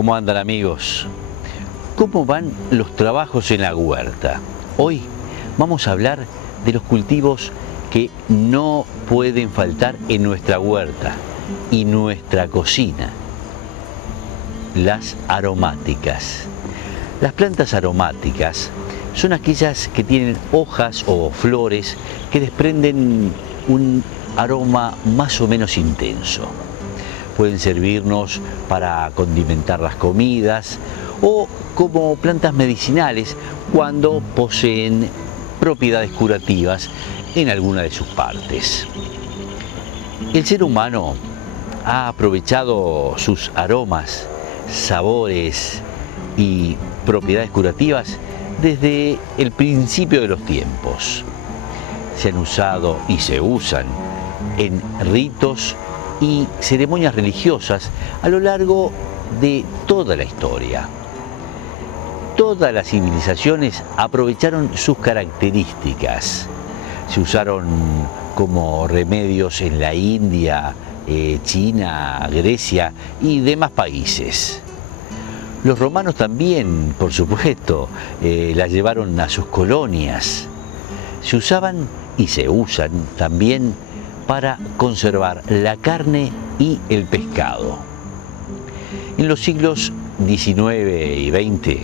¿Cómo andan, amigos? ¿Cómo van los trabajos en la huerta? Hoy vamos a hablar de los cultivos que no pueden faltar en nuestra huerta y nuestra cocina. Las aromáticas. Las plantas aromáticas son aquellas que tienen hojas o flores que desprenden un aroma más o menos intenso. Pueden servirnos para condimentar las comidas o como plantas medicinales cuando poseen propiedades curativas en alguna de sus partes. El ser humano ha aprovechado sus aromas, sabores y propiedades curativas desde el principio de los tiempos. Se han usado y se usan en ritos y ceremonias religiosas a lo largo de toda la historia. Todas las civilizaciones aprovecharon sus características. Se usaron como remedios en la India, China, Grecia y demás países. Los romanos también, por supuesto, las llevaron a sus colonias. Se usaban y se usan también para conservar la carne y el pescado. En los siglos XIX y XX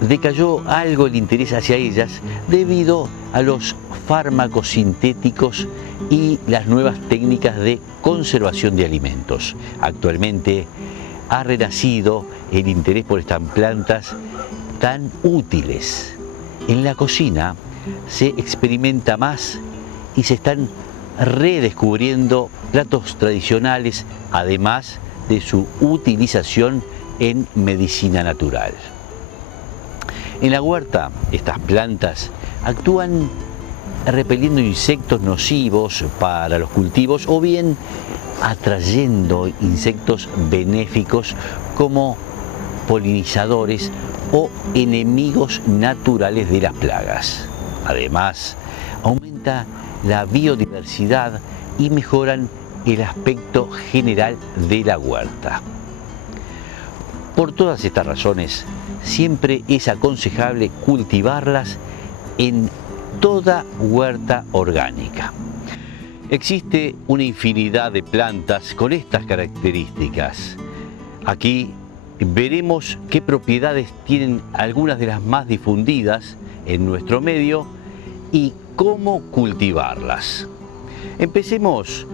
decayó algo el interés hacia ellas debido a los fármacos sintéticos y las nuevas técnicas de conservación de alimentos. Actualmente ha renacido el interés por estas plantas tan útiles. En la cocina se experimenta más y se están redescubriendo platos tradicionales, además de su utilización en medicina natural. En la huerta, estas plantas actúan repeliendo insectos nocivos para los cultivos o bien atrayendo insectos benéficos como polinizadores o enemigos naturales de las plagas. Además, aumenta la biodiversidad y mejoran el aspecto general de la huerta. Por todas estas razones, siempre es aconsejable cultivarlas en toda huerta orgánica. Existe una infinidad de plantas con estas características. Aquí veremos qué propiedades tienen algunas de las más difundidas en nuestro medio y cómo cultivarlas. Empecemos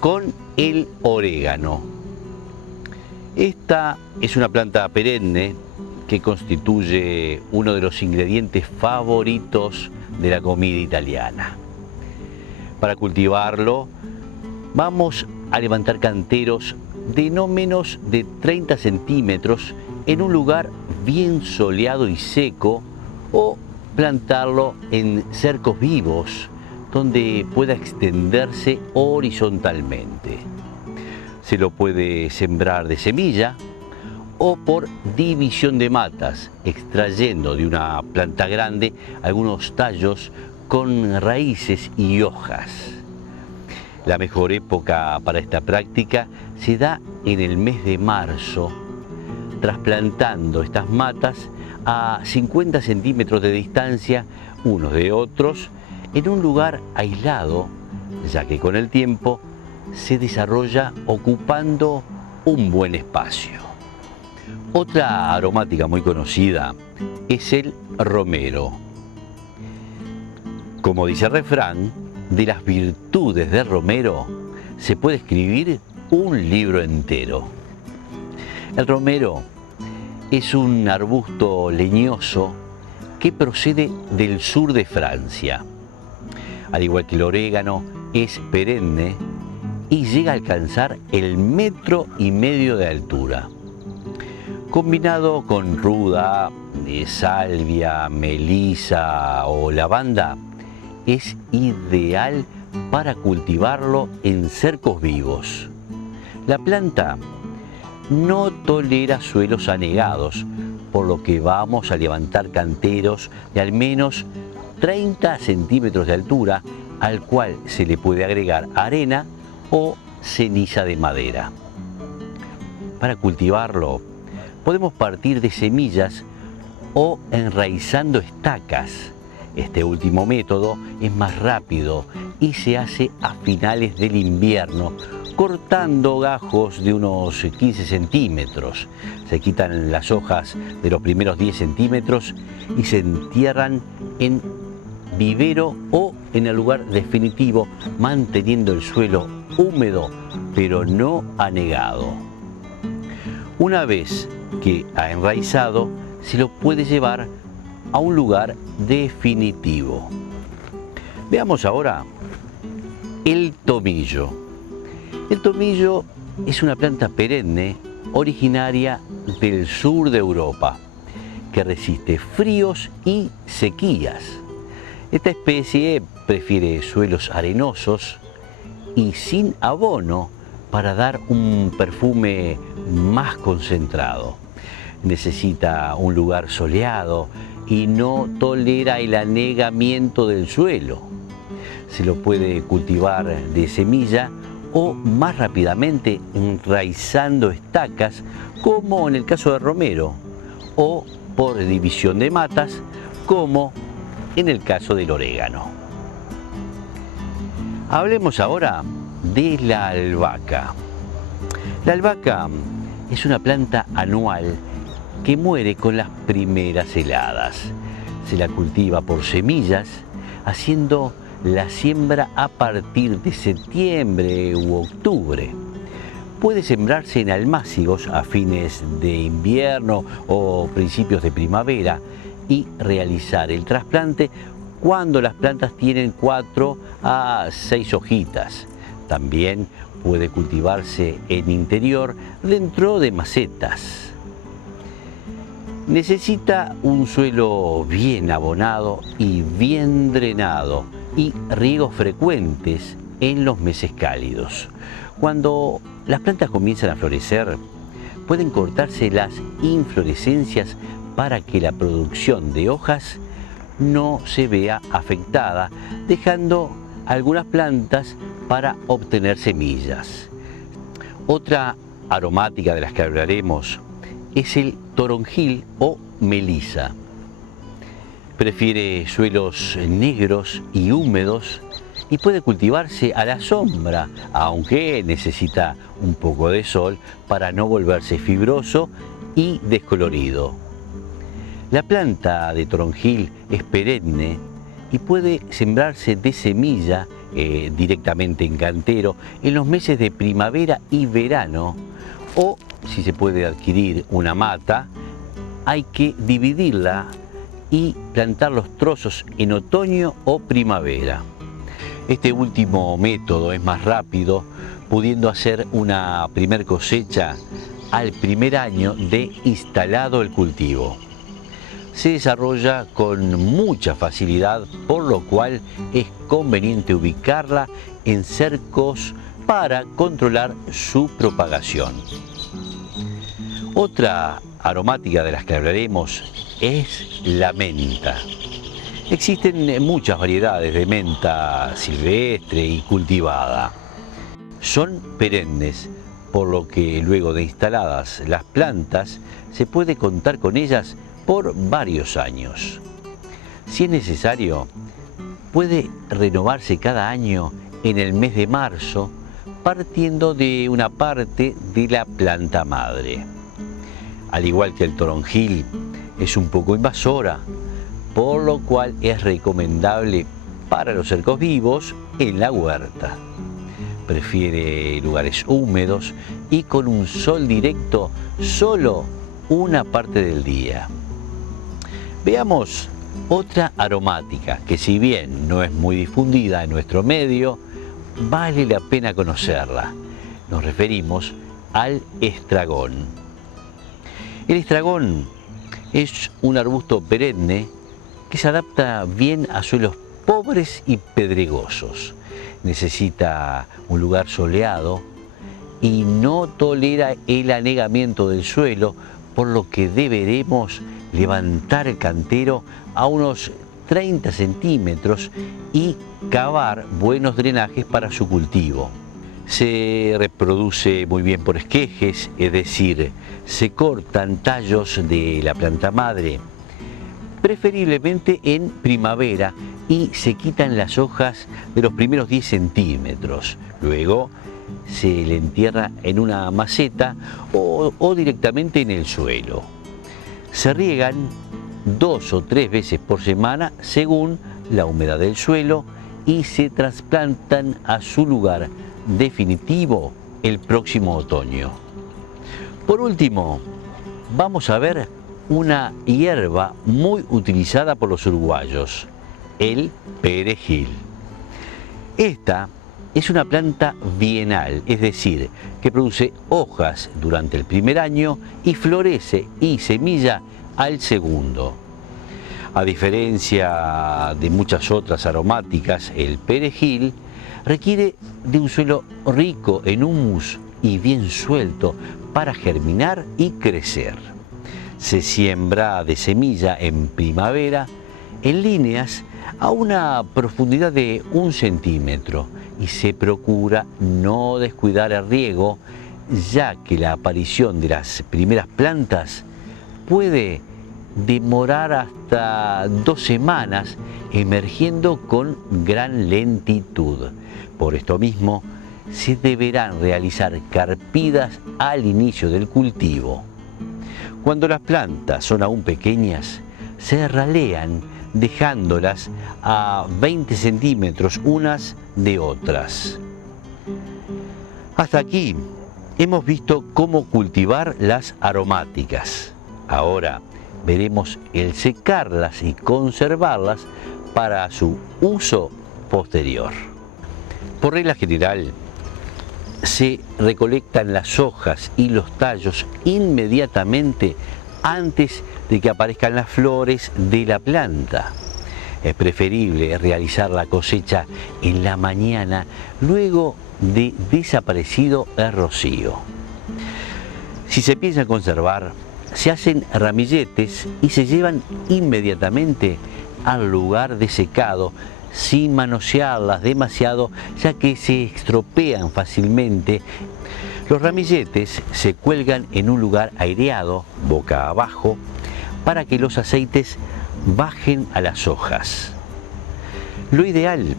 con el orégano. Esta es una planta perenne que constituye uno de los ingredientes favoritos de la comida italiana. Para cultivarlo, vamos a levantar canteros de no menos de 30 centímetros en un lugar bien soleado y seco o plantarlo en cercos vivos donde pueda extenderse horizontalmente. Se lo puede sembrar de semilla o por división de matas, extrayendo de una planta grande algunos tallos con raíces y hojas. La mejor época para esta práctica se da en el mes de marzo, trasplantando estas matas a 50 centímetros de distancia unos de otros en un lugar aislado, ya que con el tiempo se desarrolla ocupando un buen espacio. Otra aromática muy conocida es el romero. Como dice el refrán, de las virtudes del romero se puede escribir un libro entero. El romero es un arbusto leñoso que procede del sur de Francia. Al igual que el orégano, es perenne y llega a alcanzar el 1,5 metros de altura. Combinado con ruda, salvia, melisa o lavanda, es ideal para cultivarlo en cercos vivos. La planta no tolera suelos anegados, por lo que vamos a levantar canteros de al menos 30 centímetros de altura, al cual se le puede agregar arena o ceniza de madera. Para cultivarlo podemos partir de semillas o enraizando estacas. Este último método es más rápido y se hace a finales del invierno, cortando gajos de unos 15 centímetros. Se quitan las hojas de los primeros 10 centímetros y se entierran en vivero o en el lugar definitivo, manteniendo el suelo húmedo pero no anegado. Una vez que ha enraizado, se lo puede llevar a un lugar definitivo. Veamos ahora el tomillo. El tomillo es una planta perenne originaria del sur de Europa que resiste fríos y sequías. Esta especie prefiere suelos arenosos y sin abono para dar un perfume más concentrado. Necesita un lugar soleado y no tolera el anegamiento del suelo. Se lo puede cultivar de semilla o más rápidamente enraizando estacas, como en el caso de romero, o por división de matas, como en el caso del orégano. Hablemos ahora de la albahaca. La albahaca es una planta anual que muere con las primeras heladas. Se la cultiva por semillas, haciendo la siembra a partir de septiembre u octubre. Puede sembrarse en almácigos a fines de invierno o principios de primavera y realizar el trasplante cuando las plantas tienen 4 a 6 hojitas. También puede cultivarse en interior dentro de macetas. Necesita un suelo bien abonado y bien drenado y riegos frecuentes en los meses cálidos. Cuando las plantas comienzan a florecer, pueden cortarse las inflorescencias para que la producción de hojas no se vea afectada, dejando algunas plantas para obtener semillas. Otra aromática de las que hablaremos es el toronjil o melisa. Prefiere suelos negros y húmedos y puede cultivarse a la sombra, aunque necesita un poco de sol para no volverse fibroso y descolorido. La planta de toronjil es perenne y puede sembrarse de semilla directamente en cantero en los meses de primavera y verano, o si se puede adquirir una mata, hay que dividirla y plantar los trozos en otoño o primavera. Este último método es más rápido, pudiendo hacer una primer cosecha al primer año de instalado el cultivo. Se desarrolla con mucha facilidad, por lo cual es conveniente ubicarla en cercos para controlar su propagación. Otra aromática de las que hablaremos es la menta. Existen muchas variedades de menta silvestre y cultivada. Son perennes, por lo que luego de instaladas las plantas se puede contar con ellas por varios años. Si es necesario, puede renovarse cada año en el mes de marzo, partiendo de una parte de la planta madre. Al igual que el toronjil, es un poco invasora, por lo cual es recomendable para los cercos vivos en la huerta. Prefiere lugares húmedos y con un sol directo solo una parte del día. Veamos otra aromática que, si bien no es muy difundida en nuestro medio, vale la pena conocerla. Nos referimos al estragón. El estragón es un arbusto perenne que se adapta bien a suelos pobres y pedregosos. Necesita un lugar soleado y no tolera el anegamiento del suelo, por lo que deberemos levantar el cantero a unos 30 centímetros y cavar buenos drenajes para su cultivo. Se reproduce muy bien por esquejes, es decir, se cortan tallos de la planta madre, preferiblemente en primavera, y se quitan las hojas de los primeros 10 centímetros. Luego se le entierra en una maceta o directamente en el suelo. Se riegan 2 o 3 veces por semana según la humedad del suelo y se trasplantan a su lugar definitivo el próximo otoño. Por último, vamos a ver una hierba muy utilizada por los uruguayos, el perejil. Esta es una planta bienal, es decir, que produce hojas durante el primer año y florece y semilla al segundo. A diferencia de muchas otras aromáticas, el perejil requiere de un suelo rico en humus y bien suelto para germinar y crecer. Se siembra de semilla en primavera en líneas a una profundidad de 1 centímetro y se procura no descuidar el riego, ya que la aparición de las primeras plantas puede demorar hasta 2 semanas, emergiendo con gran lentitud. Por esto mismo, se deberán realizar carpidas al inicio del cultivo. Cuando las plantas son aún pequeñas, se ralean dejándolas a 20 centímetros unas de otras. Hasta aquí hemos visto cómo cultivar las aromáticas. Ahora veremos el secarlas y conservarlas para su uso posterior. Por regla general, se recolectan las hojas y los tallos inmediatamente antes de que aparezcan las flores de la planta. Es preferible realizar la cosecha en la mañana luego de desaparecido el rocío. Si se piensa conservar, se hacen ramilletes y se llevan inmediatamente al lugar de secado sin manosearlas demasiado, ya que se estropean fácilmente. Los ramilletes se cuelgan en un lugar aireado, boca abajo, para que los aceites bajen a las hojas. Lo ideal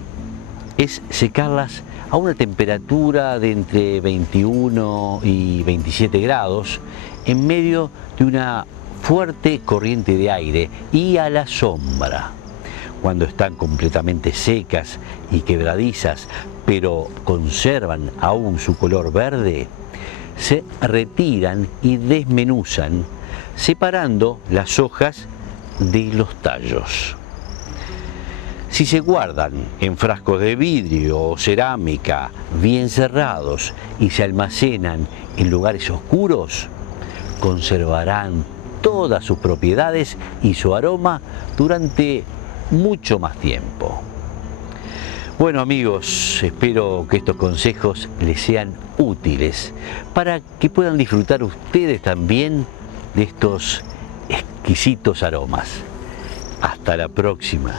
es secarlas a una temperatura de entre 21 y 27 grados en medio de una fuerte corriente de aire y a la sombra. Cuando están completamente secas y quebradizas, pero conservan aún su color verde, se retiran y desmenuzan, separando las hojas de los tallos. Si se guardan en frascos de vidrio o cerámica bien cerrados y se almacenan en lugares oscuros, conservarán todas sus propiedades y su aroma durante mucho más tiempo. Bueno amigos, espero que estos consejos les sean útiles para que puedan disfrutar ustedes también de estos exquisitos aromas. Hasta la próxima.